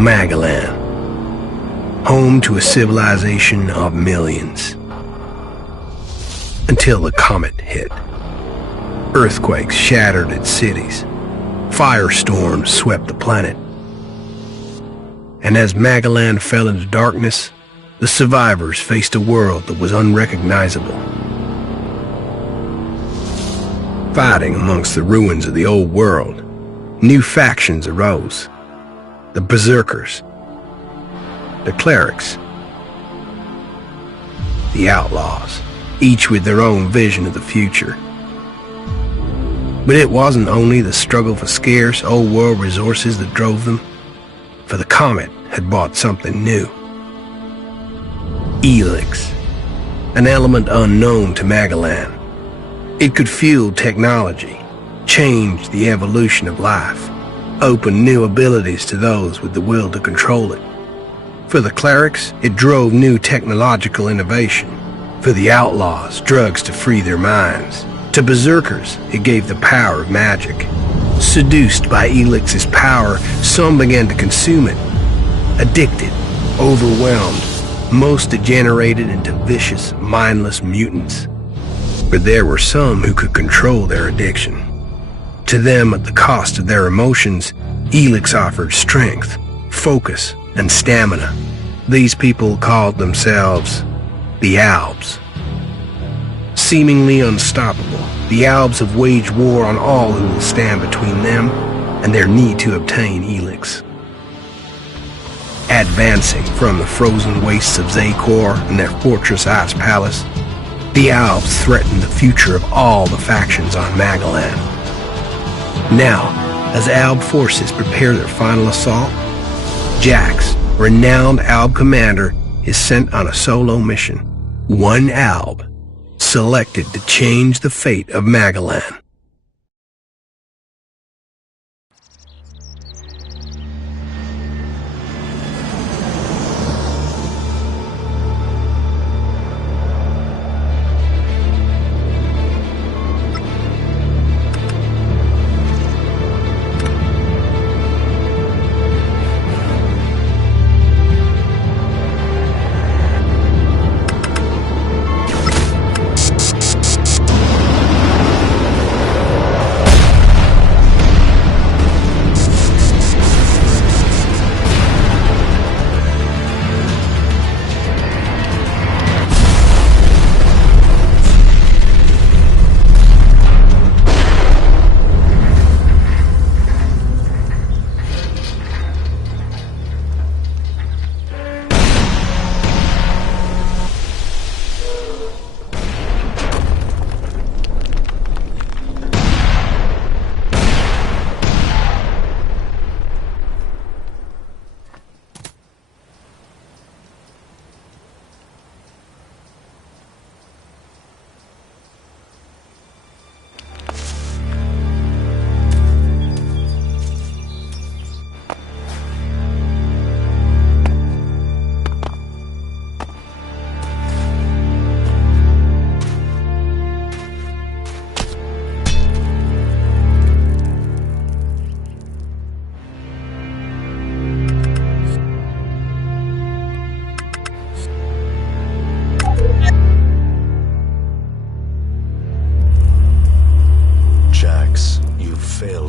Magellan, home to a civilization of millions. Until the comet hit. Earthquakes shattered its cities. Firestorms swept the planet. And as Magellan fell into darkness, the survivors faced a world that was unrecognizable. Fighting amongst the ruins of the old world, new factions arose. The Berserkers, the Clerics, the Outlaws, each with their own vision of the future. But it wasn't only the struggle for scarce old world resources that drove them, for the comet had brought something new. Elex, an element unknown to Magellan. It could fuel technology, change the evolution of life, open new abilities to those with the will to control it. For the Clerics, it drove new technological innovation. For the Outlaws, drugs to free their minds. To Berserkers, it gave the power of magic. Seduced by Elix's power, some began to consume it. Addicted, overwhelmed, most degenerated into vicious, mindless mutants. But there were some who could control their addiction. To them, at the cost of their emotions, Elex offered strength, focus, and stamina. These people called themselves the Albs. Seemingly unstoppable, the Albs have waged war on all who will stand between them and their need to obtain Elex. Advancing from the frozen wastes of Zakor and their fortress Ice Palace, the Albs threaten the future of all the factions on Magellan. Now, as Alb forces prepare their final assault, Jax, renowned Alb commander, is sent on a solo mission. One Alb, selected to change the fate of Magellan.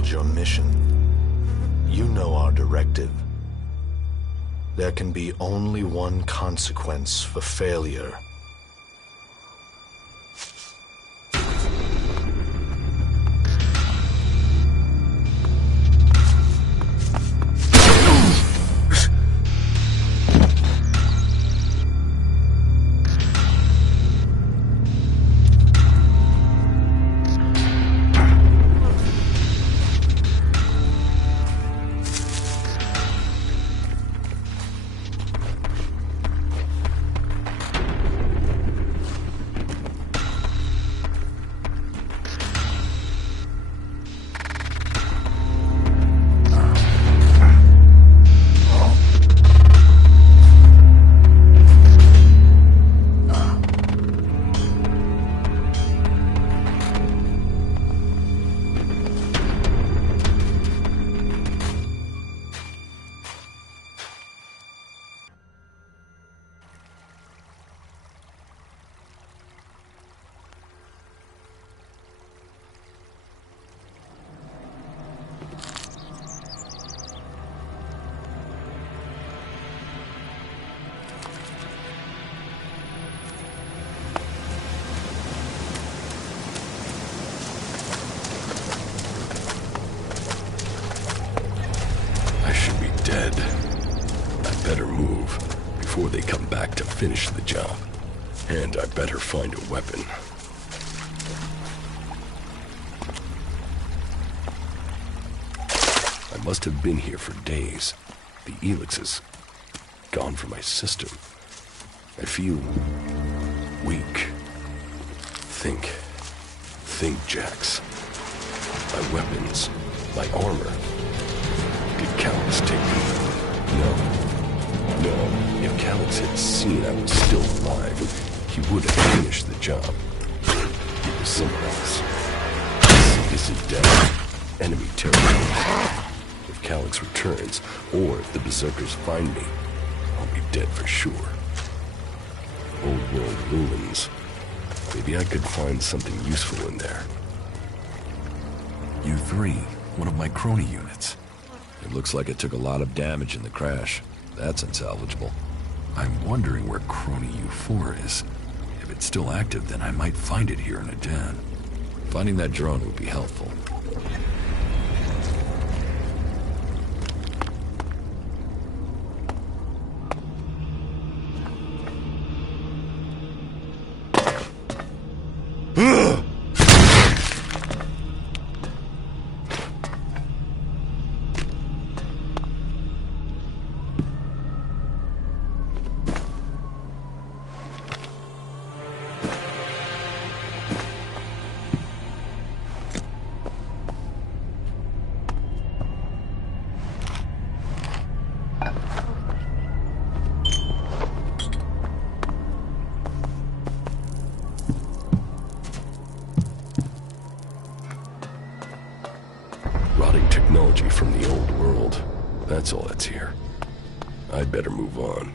Your mission. You know our directive. There can be only one consequence for failure. move before they come back to finish the job. And I better find a weapon. I must have been here for days. The Elex is gone from my system. I feel weak. Think, Jax. My weapons, my armor. Did Calyx take them? No. If Calyx had seen I was still alive, he would have finished the job. It was someone else. This is death. Enemy territory. If Calyx returns, or if the Berserkers find me, I'll be dead for sure. Old world ruins. Maybe I could find something useful in there. U3, one of my crony units. It looks like it took a lot of damage in the crash. That's unsalvageable. I'm wondering where crony U4 is. If it's still active, then I might find it here in a den. Finding that drone would be helpful. Rotting technology from the old world. That's all that's here. I'd better move on.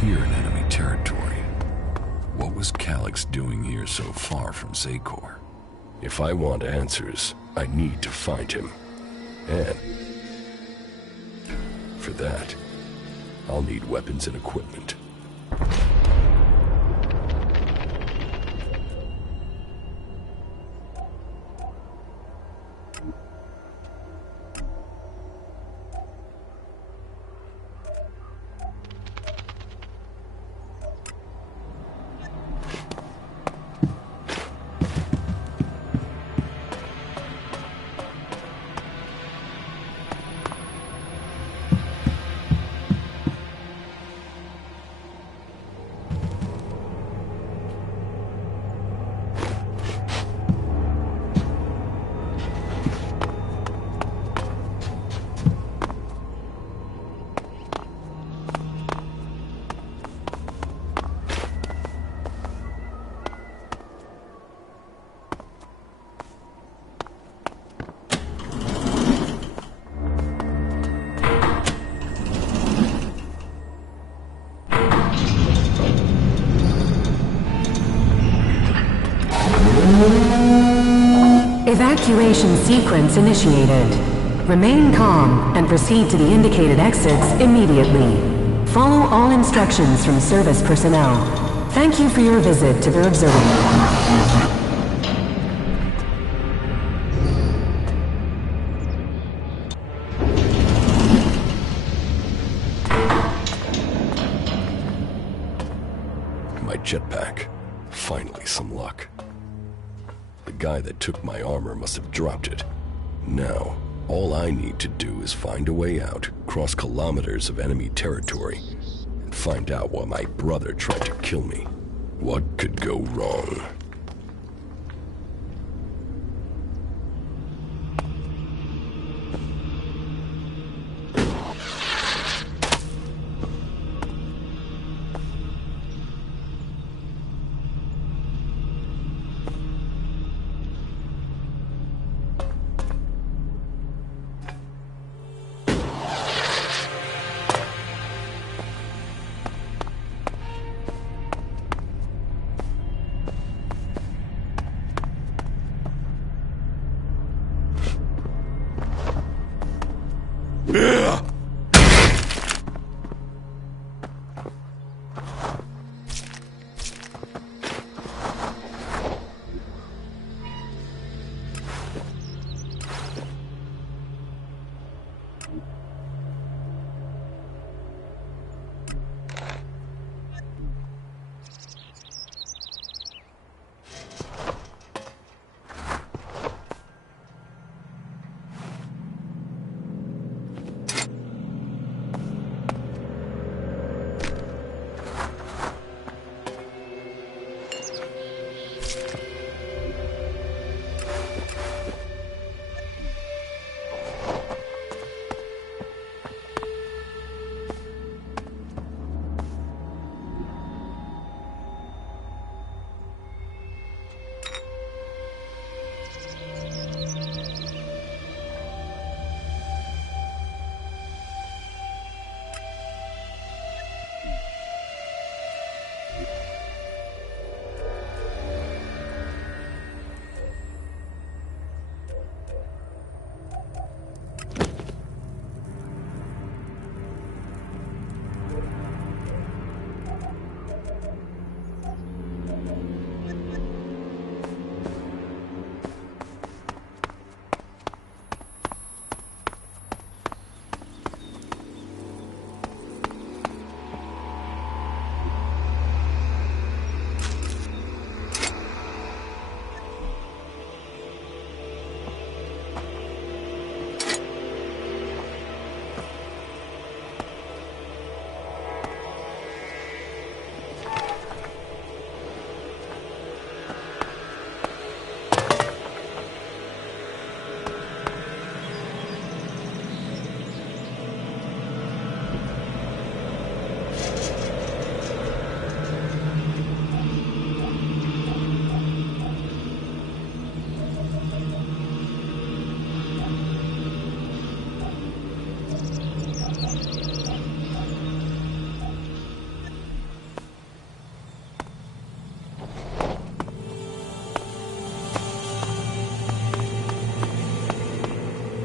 Here in enemy territory. What was Calyx doing here so far from Zakor? If I want answers, I need to find him. And for that, I'll need weapons and equipment. Evacuation sequence initiated. Remain calm and proceed to the indicated exits immediately. Follow all instructions from service personnel. Thank you for your visit to the observatory. My jetpack. Finally, some luck. The guy that took my armor must have dropped it. Now, all I need to do is find a way out, cross kilometers of enemy territory, and find out why my brother tried to kill me. What could go wrong?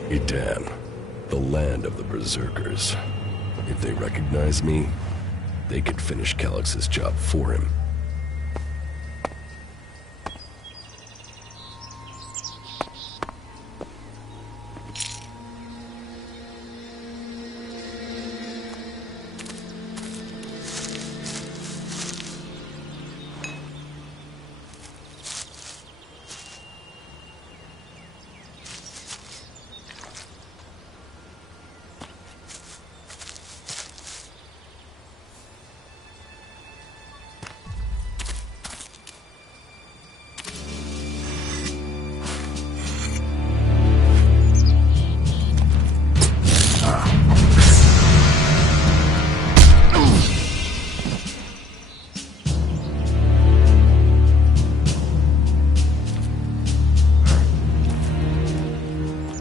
Edan, the land of the Berserkers. If they recognize me, they could finish Calix's job for him.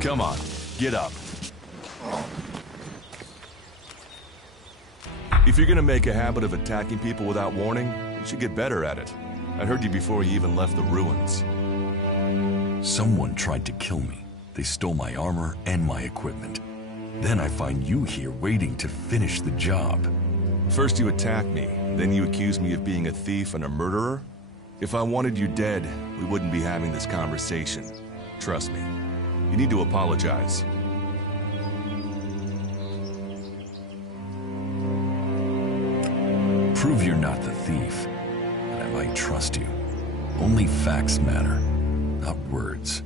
Come on, get up. If you're gonna make a habit of attacking people without warning, you should get better at it. I heard you before you even left the ruins. Someone tried to kill me. They stole my armor and my equipment. Then I find you here waiting to finish the job. First you attack me, then you accuse me of being a thief and a murderer? If I wanted you dead, we wouldn't be having this conversation. Trust me. You need to apologize. Prove you're not the thief, and I might trust you. Only facts matter, not words.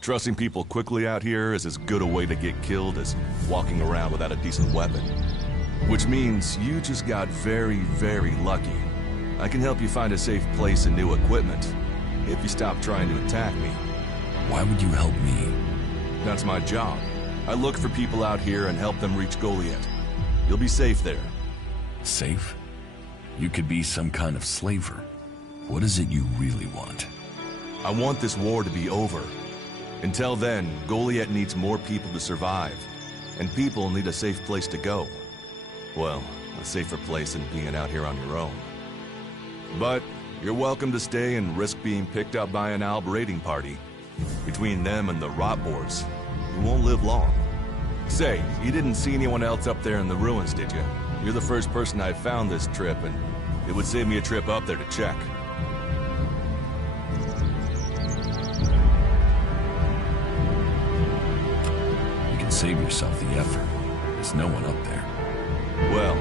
Trusting people quickly out here is as good a way to get killed as walking around without a decent weapon. Which means you just got very, very lucky. I can help you find a safe place and new equipment, if you stop trying to attack me. Why would you help me? That's my job. I look for people out here and help them reach Goliath. You'll be safe there. Safe? You could be some kind of slaver. What is it you really want? I want this war to be over. Until then, Goliath needs more people to survive, and people need a safe place to go. Well, a safer place than being out here on your own. But you're welcome to stay and risk being picked up by an Alb raiding party. Between them and the Rotboars, you won't live long. Say, you didn't see anyone else up there in the ruins, did you? You're the first person I've found this trip, and it would save me a trip up there to check. Save yourself the effort. There's no one up there. Well,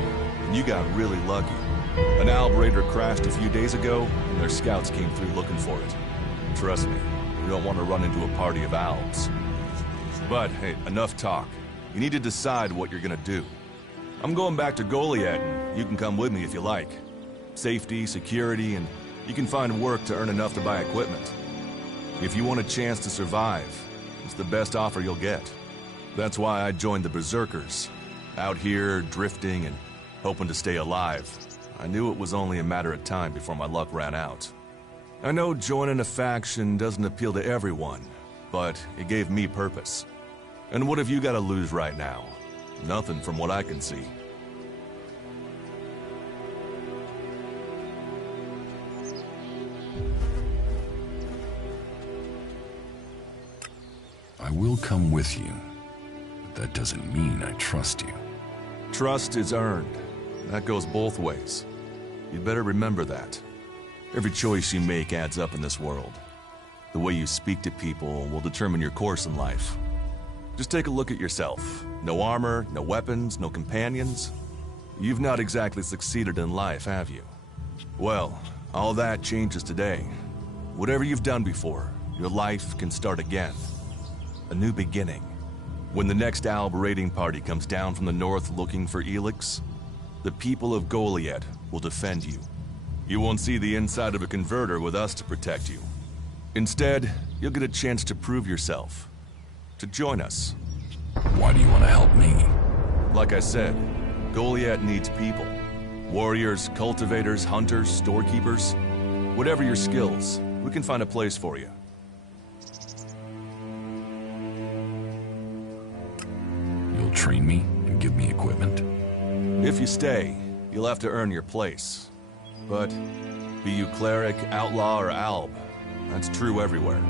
you got really lucky. An Alb raider crashed a few days ago, and their scouts came through looking for it. Trust me, you don't want to run into a party of Albs. But, hey, enough talk. You need to decide what you're gonna do. I'm going back to Goliath, and you can come with me if you like. Safety, security, and you can find work to earn enough to buy equipment. If you want a chance to survive, it's the best offer you'll get. That's why I joined the Berserkers. Out here, drifting and hoping to stay alive. I knew it was only a matter of time before my luck ran out. I know joining a faction doesn't appeal to everyone, but it gave me purpose. And what have you got to lose right now? Nothing from what I can see. I will come with you. That doesn't mean I trust you. Trust is earned. That goes both ways. You'd better remember that. Every choice you make adds up in this world. The way you speak to people will determine your course in life. Just take a look at yourself. No armor, no weapons, no companions. You've not exactly succeeded in life, have you? Well, all that changes today. Whatever you've done before, your life can start again. A new beginning. When the next Alb raiding party comes down from the north looking for Elex, the people of Goliath will defend you. You won't see the inside of a converter with us to protect you. Instead, you'll get a chance to prove yourself. To join us. Why do you want to help me? Like I said, Goliath needs people. Warriors, cultivators, hunters, storekeepers. Whatever your skills, we can find a place for you. Train me and give me equipment? If you stay, you'll have to earn your place. But be you cleric, outlaw, or alb, that's true everywhere.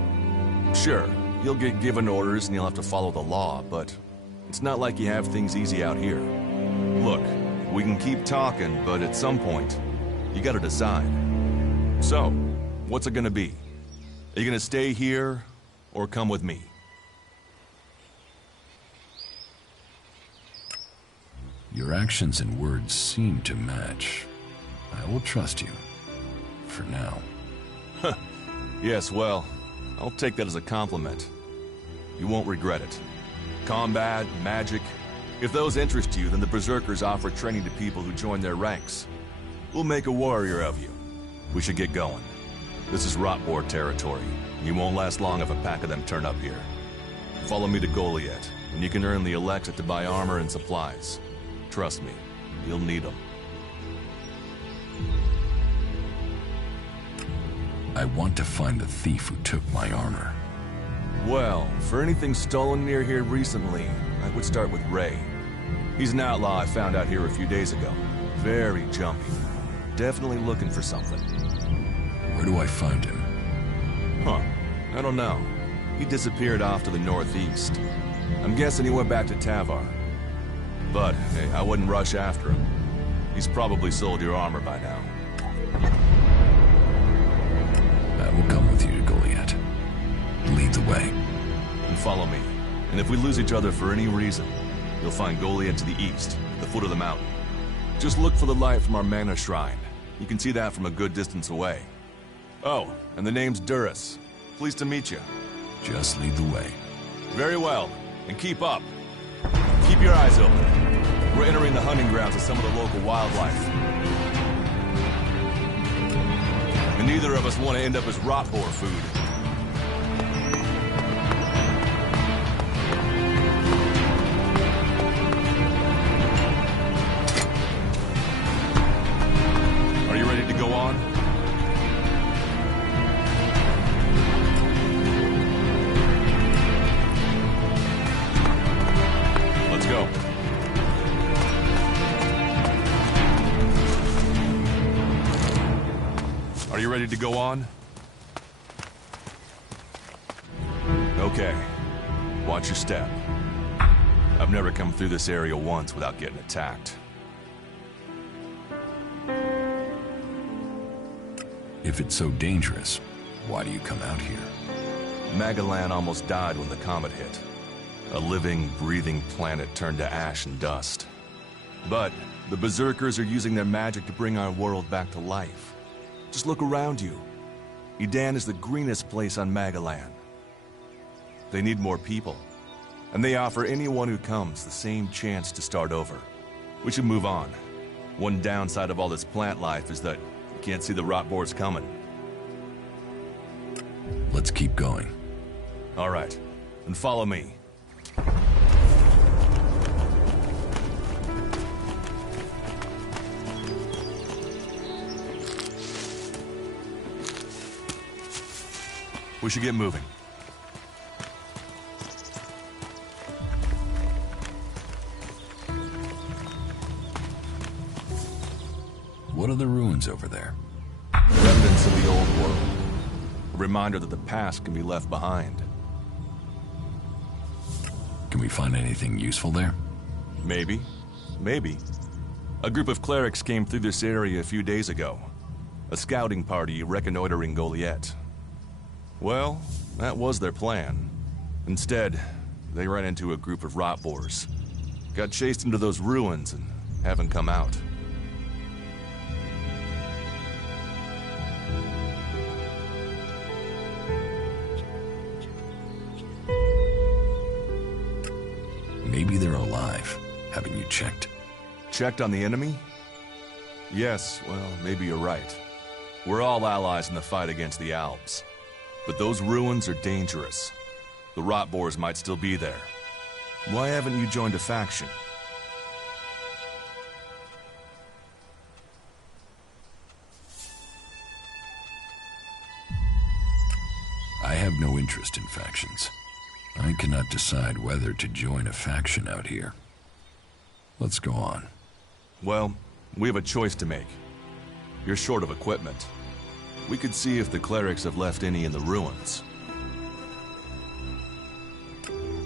Sure, you'll get given orders and you'll have to follow the law, but it's not like you have things easy out here. Look, we can keep talking, but at some point, you gotta decide. So, what's it gonna be? Are you gonna stay here, or come with me? Your actions and words seem to match. I will trust you. For now. Yes, well, I'll take that as a compliment. You won't regret it. Combat, magic. If those interest you, then the Berserkers offer training to people who join their ranks. We'll make a warrior of you. We should get going. This is Rotboar territory. You won't last long if a pack of them turn up here. Follow me to Goliath, and you can earn the Elex to buy armor and supplies. Trust me, you'll need them. I want to find the thief who took my armor. Well, for anything stolen near here recently, I would start with Ray. He's an outlaw I found out here a few days ago. Very jumpy. Definitely looking for something. Where do I find him? Huh. I don't know. He disappeared off to the northeast. I'm guessing he went back to Tavar. But, hey, I wouldn't rush after him. He's probably sold your armor by now. I will come with you to Goliath. Lead the way. And follow me. And if we lose each other for any reason, you'll find Goliath to the east, at the foot of the mountain. Just look for the light from our mana shrine. You can see that from a good distance away. Oh, and the name's Duras. Pleased to meet you. Just lead the way. Very well. And keep up. Keep your eyes open. We're entering the hunting grounds of some of the local wildlife. And neither of us want to end up as rot boar food. Are you ready to go on? Let's go. Are you ready to go on? Okay. Watch your step. I've never come through this area once without getting attacked. If it's so dangerous, why do you come out here? Magellan almost died when the comet hit. A living, breathing planet turned to ash and dust. But the Berserkers are using their magic to bring our world back to life. Just look around you. Edan is the greenest place on Magellan. They need more people, and they offer anyone who comes the same chance to start over. We should move on. One downside of all this plant life is that you can't see the rot boars coming. Let's keep going. All right, then follow me. We should get moving. What are the ruins over there? Remnants of the old world. A reminder that the past can be left behind. Can we find anything useful there? Maybe. Maybe. A group of clerics came through this area a few days ago. A scouting party reconnoitering Goliath. Well, that was their plan. Instead, they ran into a group of rot boars. Got chased into those ruins and haven't come out. Maybe they're alive. Haven't you checked? Checked on the enemy? Yes, well, maybe you're right. We're all allies in the fight against the Alps. But those ruins are dangerous. The rot boars might still be there. Why haven't you joined a faction? I have no interest in factions. I cannot decide whether to join a faction out here. Let's go on. Well, we have a choice to make. You're short of equipment. We could see if the clerics have left any in the ruins.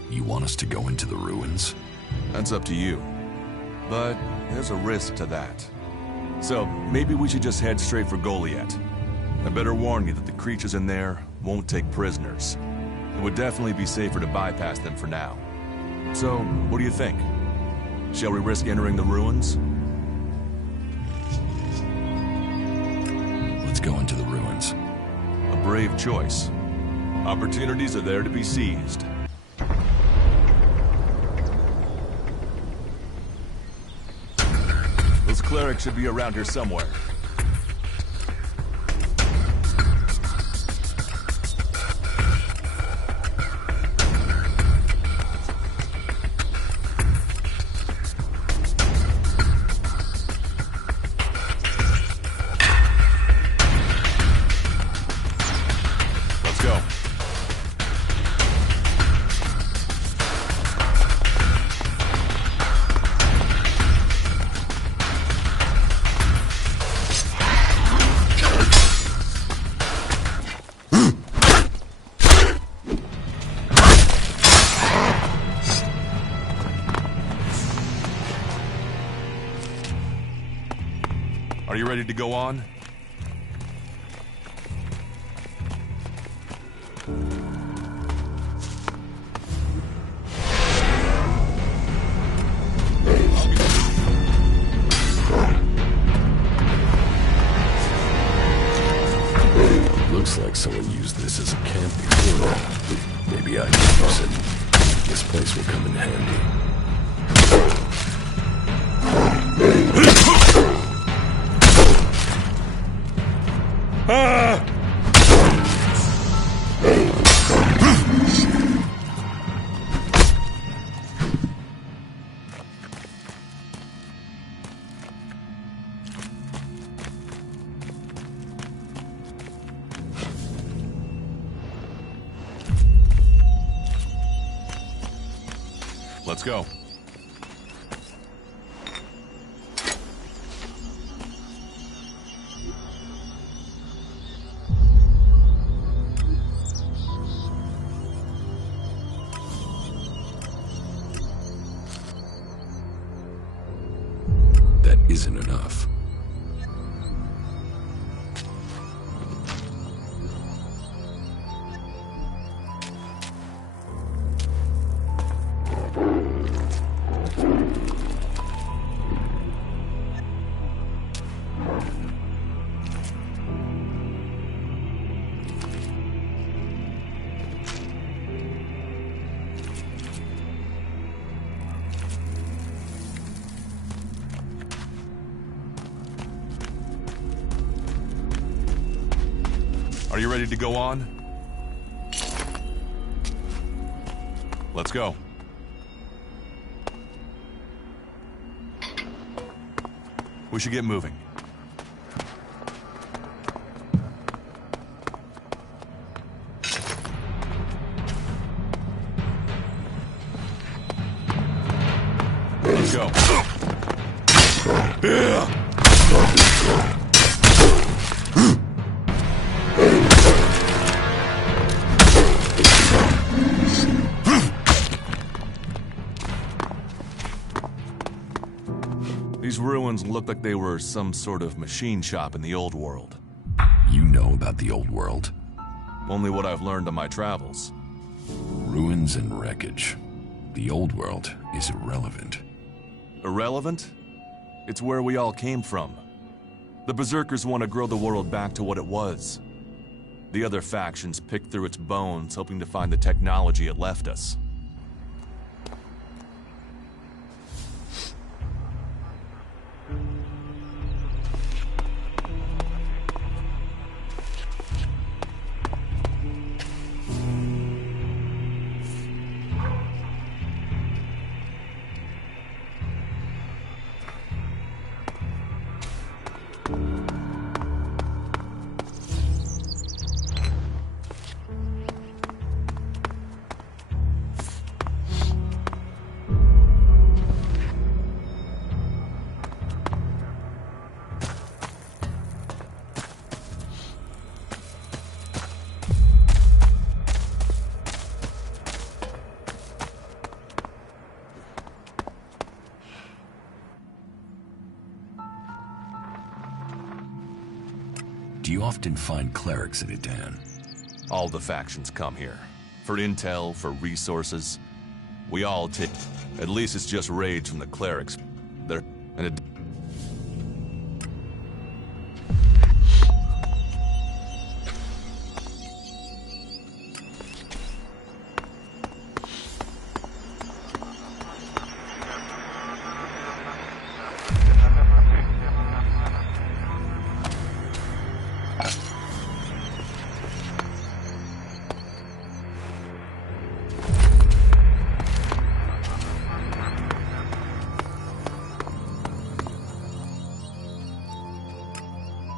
You want us to go into the ruins? That's up to you. But there's a risk to that. So maybe we should just head straight for Goliath. I better warn you that the creatures in there won't take prisoners. It would definitely be safer to bypass them for now. So, what do you think? Shall we risk entering the ruins? Let's go into the ruins. A brave choice. Opportunities are there to be seized. Those clerics should be around here somewhere. Are you ready to go on? Looks like someone used this as a camp before. Maybe I can use it. This place will come in handy. Let's go. That isn't enough. Are you ready to go on? Let's go. We should get moving. Let's go. These ruins look like they were some sort of machine shop in the old world. You know about the old world. Only what I've learned on my travels. Ruins and wreckage. The old world is irrelevant. Irrelevant? It's where we all came from. The Berserkers want to grow the world back to what it was. The other factions pick through its bones, hoping to find the technology it left us. Do you often find clerics at Idan? All the factions come here. For intel, for resources. We all take... At least it's just raids from the clerics. They're... And it...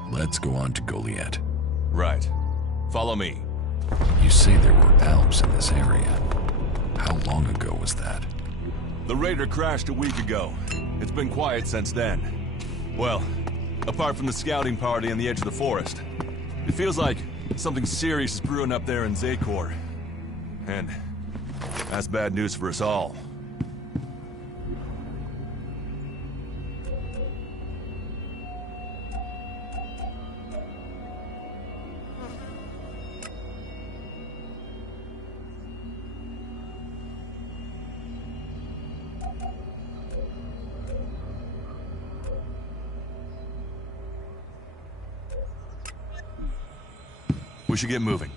Let's go on to Goliath. Right. Follow me. You say there were Alps in this area. How long ago was that? The raider crashed a week ago. It's been quiet since then. Well, apart from the scouting party on the edge of the forest. It feels like something serious is brewing up there in Zakor. And that's bad news for us all. We should get moving.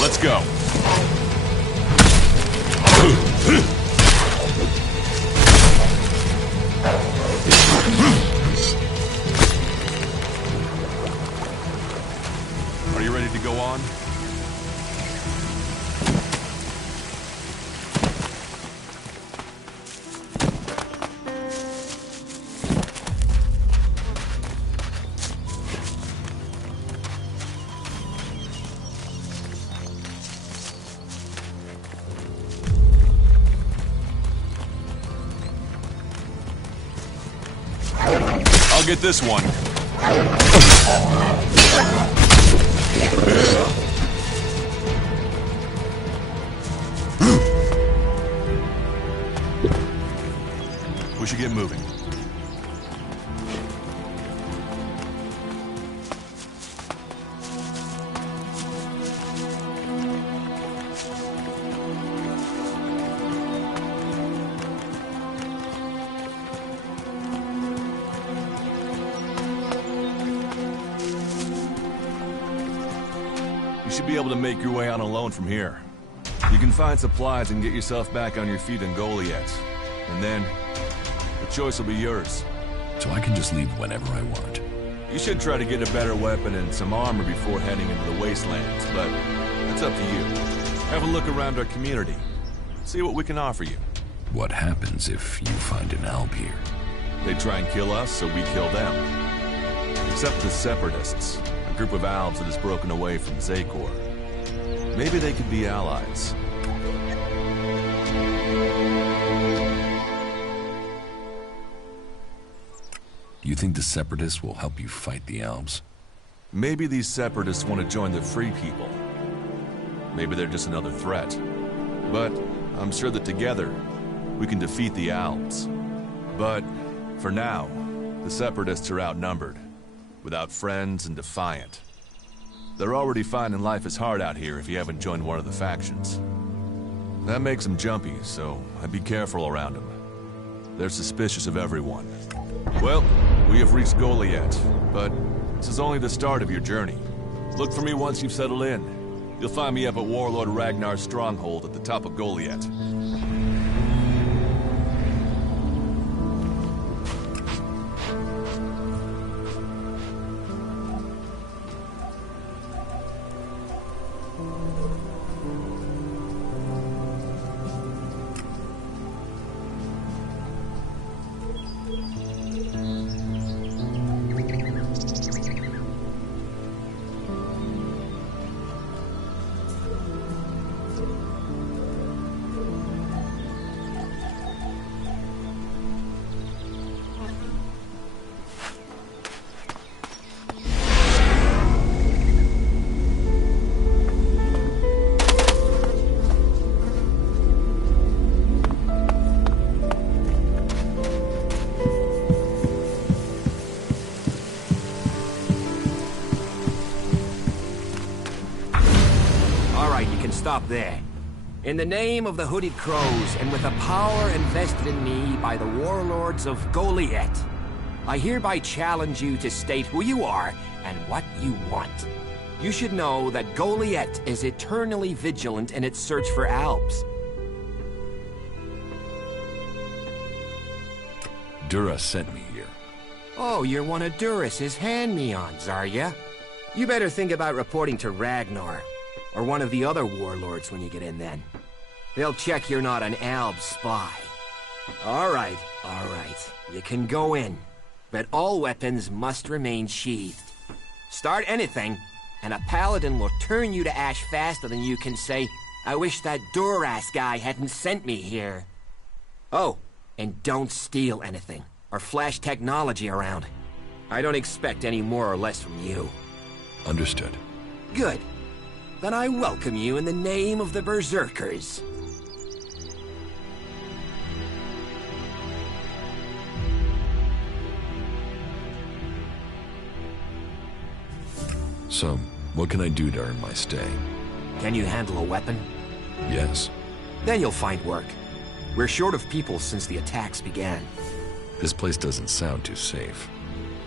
Let's go. Are you ready to go on? I'll get this one. We should get moving. You should be able to make your way on alone from here. You can find supplies and get yourself back on your feet in Goliath. And then, the choice will be yours. So I can just leave whenever I want. You should try to get a better weapon and some armor before heading into the wastelands, but that's up to you. Have a look around our community. See what we can offer you. What happens if you find an alb here? They try and kill us, so we kill them. Except the Separatists, a group of Albs that has broken away from Zakor. Maybe they could be allies. You think the Separatists will help you fight the Albs? Maybe these Separatists want to join the Free People. Maybe they're just another threat. But I'm sure that together, we can defeat the Albs. But, for now, the Separatists are outnumbered, without friends and defiant. They're already finding life is hard out here if you haven't joined one of the factions. That makes them jumpy, so I'd be careful around them. They're suspicious of everyone. Well, we have reached Goliath, but this is only the start of your journey. Look for me once you've settled in. You'll find me up at Warlord Ragnar's stronghold at the top of Goliath. Stop there. In the name of the Hooded Crows, and with the power invested in me by the warlords of Goliath, I hereby challenge you to state who you are and what you want. You should know that Goliath is eternally vigilant in its search for Albs. Dura sent me here. Oh, you're one of Duras's hand-me-ons, are ya? You better think about reporting to Ragnar. Or one of the other warlords when you get in then. They'll check you're not an Alb spy. All right. You can go in. But all weapons must remain sheathed. Start anything, and a paladin will turn you to ash faster than you can say, "I wish that Duras guy hadn't sent me here." Oh, and don't steal anything, or flash technology around. I don't expect any more or less from you. Understood. Good. Then I welcome you in the name of the Berserkers. So, what can I do to earn my stay? Can you handle a weapon? Yes. Then you'll find work. We're short of people since the attacks began. This place doesn't sound too safe.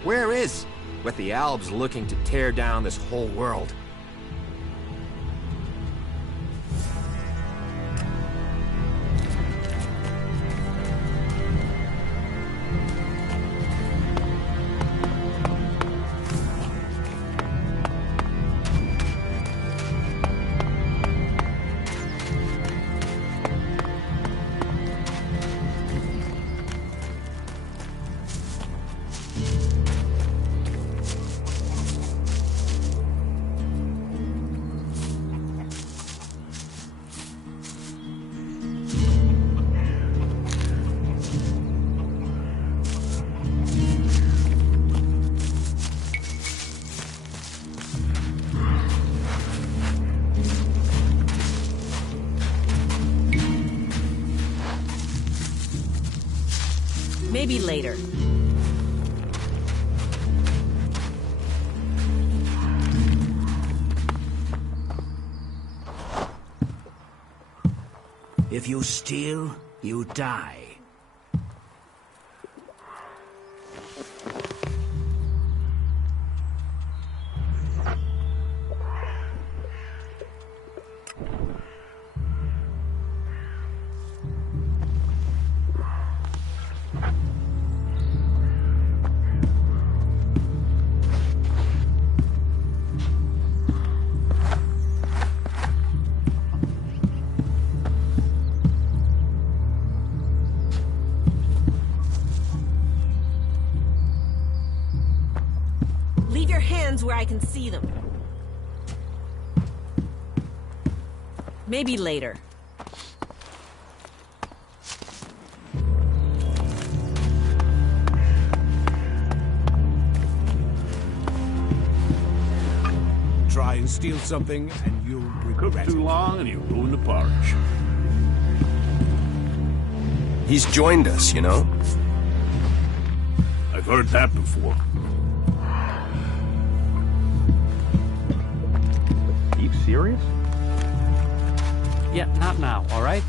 Where is? With the Albs looking to tear down this whole world. Maybe later. If you steal, you die. Leave your hands where I can see them. Maybe later. Try and steal something, and you'll regret Cook too long and you ruin the porridge. He's joined us, you know? I've heard that before. Are you serious? Yeah, not now, all right?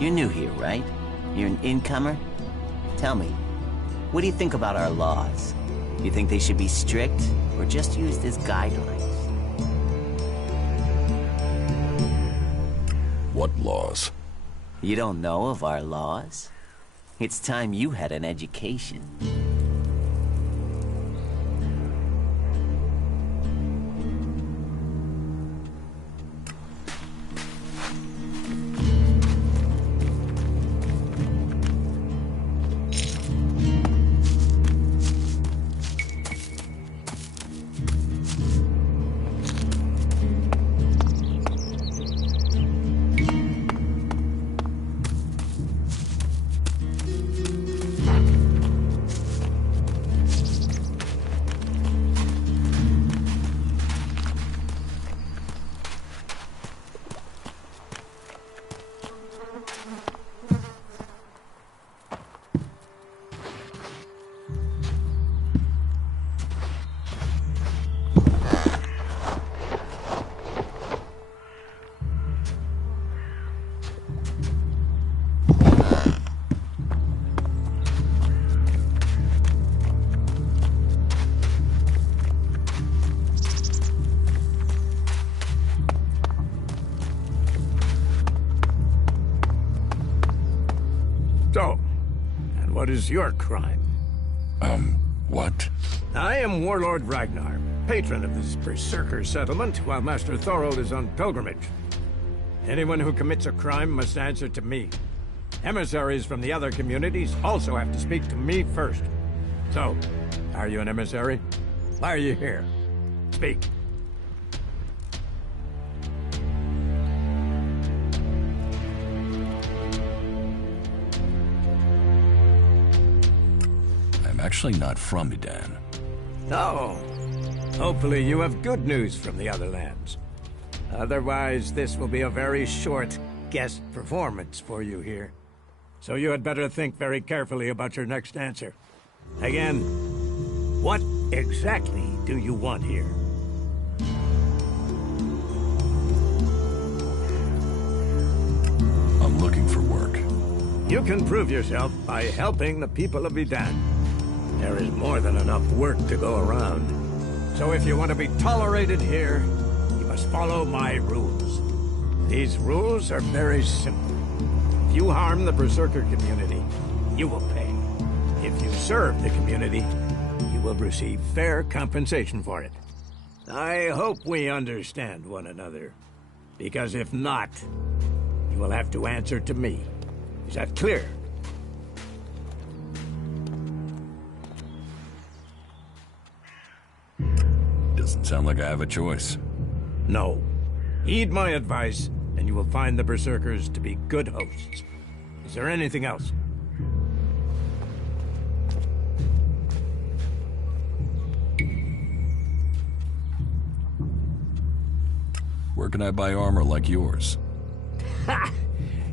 You're new here, right? You're an incomer? Tell me, what do you think about our laws? You think they should be strict, or just used as guidelines? What laws? You don't know of our laws? It's time you had an education. What is your crime? What? I am Warlord Ragnar, patron of this Berserker settlement, while Master Thorold is on pilgrimage. Anyone who commits a crime must answer to me. Emissaries from the other communities also have to speak to me first. So, are you an emissary? Why are you here? Speak. I'm actually not from Edan. Oh. Hopefully you have good news from the other lands. Otherwise, this will be a very short guest performance for you here. So you had better think very carefully about your next answer. Again, what exactly do you want here? I'm looking for work. You can prove yourself by helping the people of Edan. There is more than enough work to go around. So if you want to be tolerated here, you must follow my rules. These rules are very simple. If you harm the Berserker community, you will pay. If you serve the community, you will receive fair compensation for it. I hope we understand one another. Because if not, you will have to answer to me. Is that clear? Doesn't sound like I have a choice. No. Heed my advice, and you will find the Berserkers to be good hosts. Is there anything else? Where can I buy armor like yours? Ha!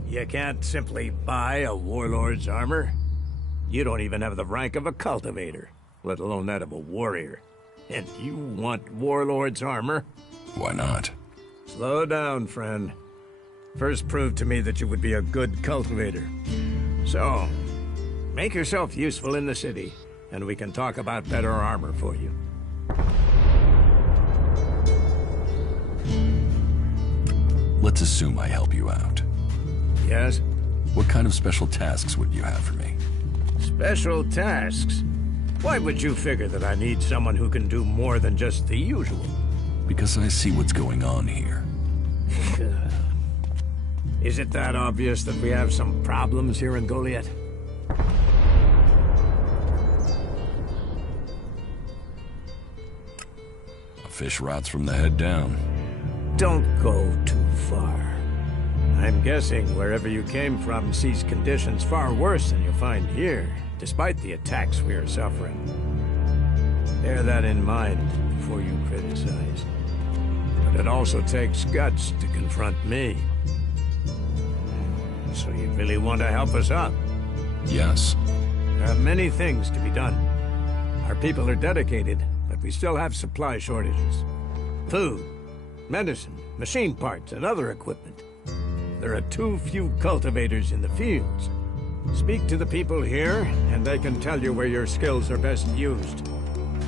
You can't simply buy a warlord's armor. You don't even have the rank of a cultivator, let alone that of a warrior. And you want warlord's armor? Why not? Slow down, friend. First prove to me that you would be a good cultivator. So, make yourself useful in the city, and we can talk about better armor for you. Let's assume I help you out. Yes? What kind of special tasks would you have for me? Special tasks? Why would you figure that I need someone who can do more than just the usual? Because I see what's going on here. Is it that obvious that we have some problems here in Goliath? A fish rots from the head down. Don't go too far. I'm guessing wherever you came from sees conditions far worse than you'll find here, despite the attacks we are suffering. Bear that in mind before you criticize. But it also takes guts to confront me. So you really want to help us out? Yes. There are many things to be done. Our people are dedicated, but we still have supply shortages. Food, medicine, machine parts, and other equipment. There are too few cultivators in the fields. Speak to the people here, and they can tell you where your skills are best used.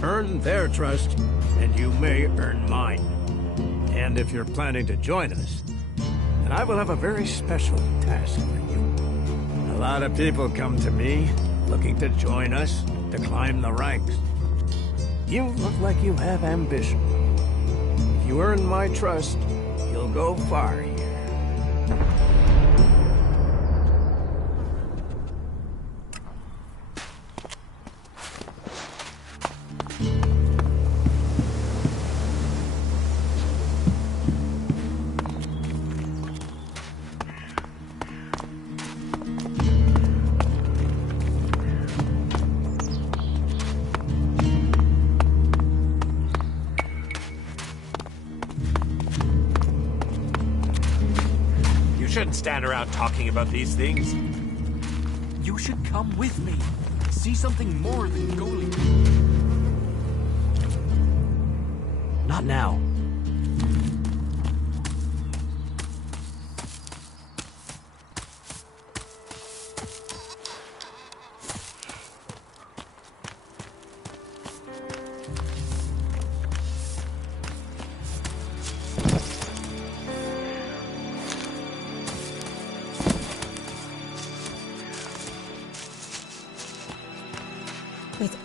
Earn their trust, and you may earn mine. And if you're planning to join us, then I will have a very special task for you. A lot of people come to me, looking to join us, to climb the ranks. You look like you have ambition. If you earn my trust, you'll go far here. Shouldn't stand around talking about these things. You should come with me. See something more than Goliath. Not now.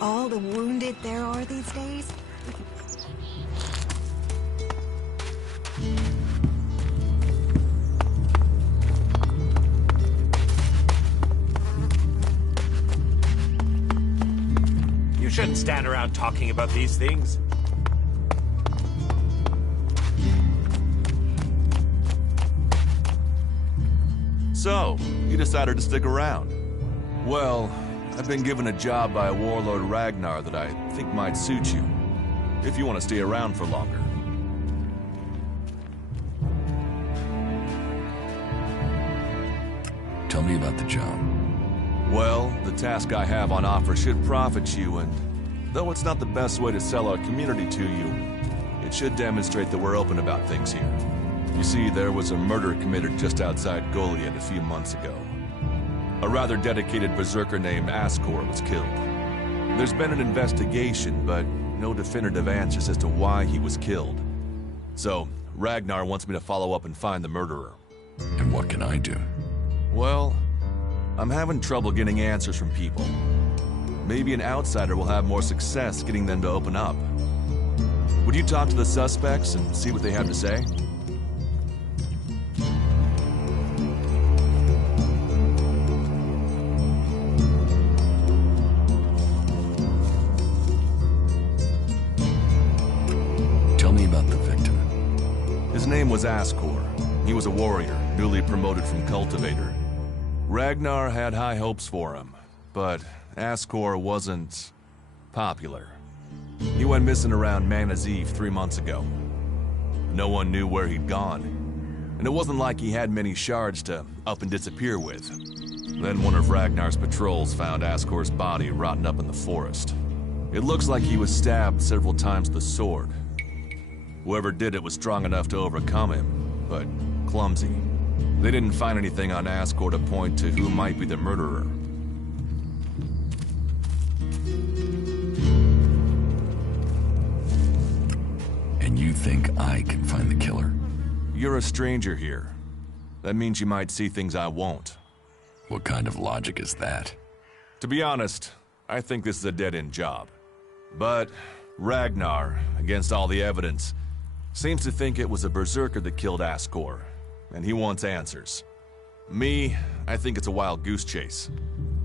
all the wounded there are these days? You shouldn't stand around talking about these things. So, you decided to stick around. Well, I've been given a job by Warlord Ragnar that I think might suit you, if you want to stay around for longer. Tell me about the job. Well, the task I have on offer should profit you, and though it's not the best way to sell our community to you, it should demonstrate that we're open about things here. You see, there was a murder committed just outside Goliath a few months ago. A rather dedicated berserker named Askor was killed. There's been an investigation, but no definitive answers as to why he was killed. So, Ragnar wants me to follow up and find the murderer. And what can I do? Well, I'm having trouble getting answers from people. Maybe an outsider will have more success getting them to open up. Would you talk to the suspects and see what they have to say? Tell me about the victim. His name was Askor. He was a warrior, newly promoted from cultivator. Ragnar had high hopes for him, but Askor wasn't popular. He went missing around Mana's Eve 3 months ago. No one knew where he'd gone, and it wasn't like he had many shards to up and disappear with. Then one of Ragnar's patrols found Askor's body rotting up in the forest. It looks like he was stabbed several times with a sword. Whoever did it was strong enough to overcome him, but clumsy. They didn't find anything on Askor to point to who might be the murderer. And you think I can find the killer? You're a stranger here. That means you might see things I won't. What kind of logic is that? To be honest, I think this is a dead-end job. But Ragnar, against all the evidence, seems to think it was a berserker that killed Askor, and he wants answers. Me, I think it's a wild goose chase.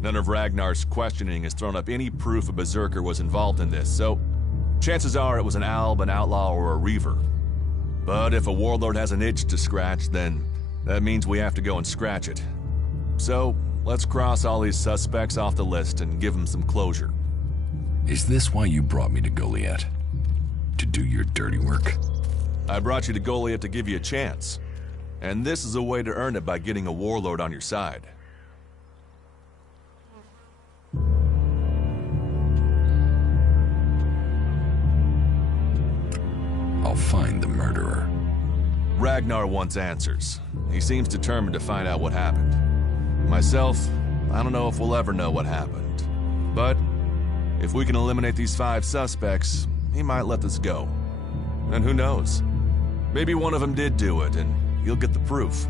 None of Ragnar's questioning has thrown up any proof a berserker was involved in this, so chances are it was an alb, an outlaw, or a reaver. But if a warlord has an itch to scratch, then that means we have to go and scratch it. So, let's cross all these suspects off the list and give them some closure. Is this why you brought me to Goliath? To do your dirty work? I brought you to Goliath to give you a chance. And this is a way to earn it by getting a warlord on your side. I'll find the murderer. Ragnar wants answers. He seems determined to find out what happened. Myself, I don't know if we'll ever know what happened. But if we can eliminate these 5 suspects, he might let this go. And who knows? Maybe one of them did do it, and you'll get the proof.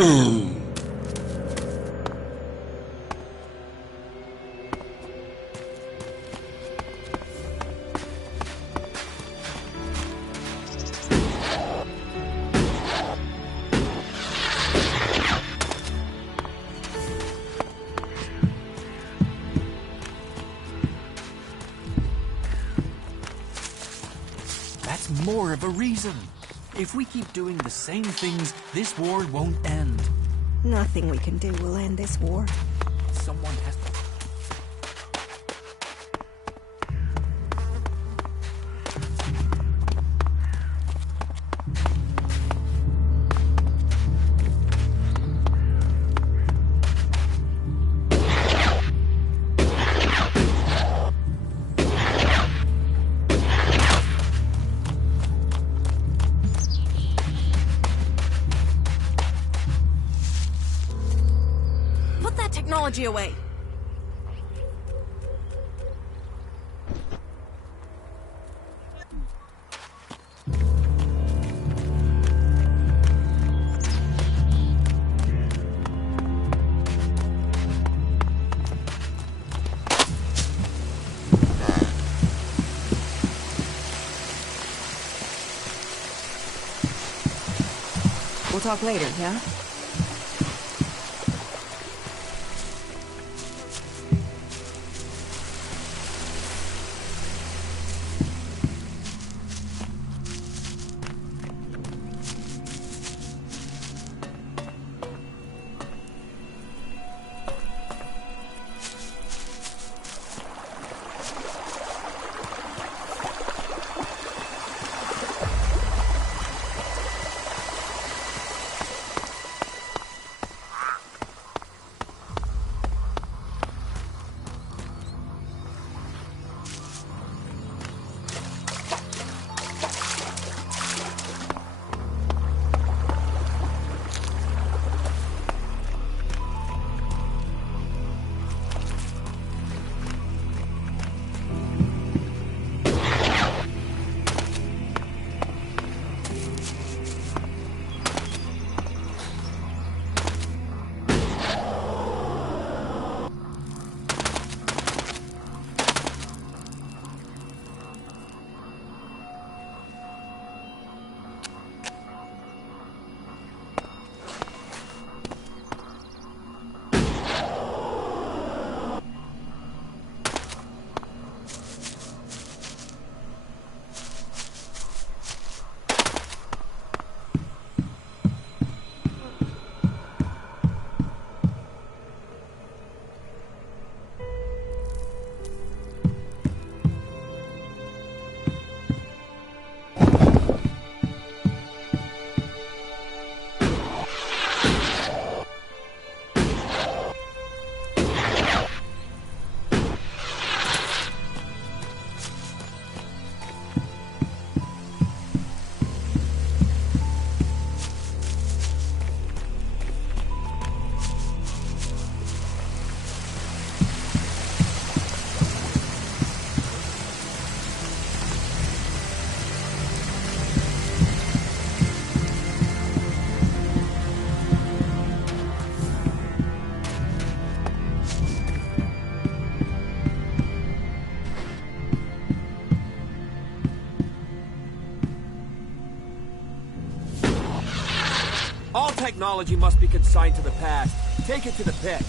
That's more of a reason. If we keep doing the same things, this war won't end. Nothing we can do will end this war. Someone has to... Put that technology away. We'll talk later, yeah? All technology must be consigned to the past. Take it to the pit.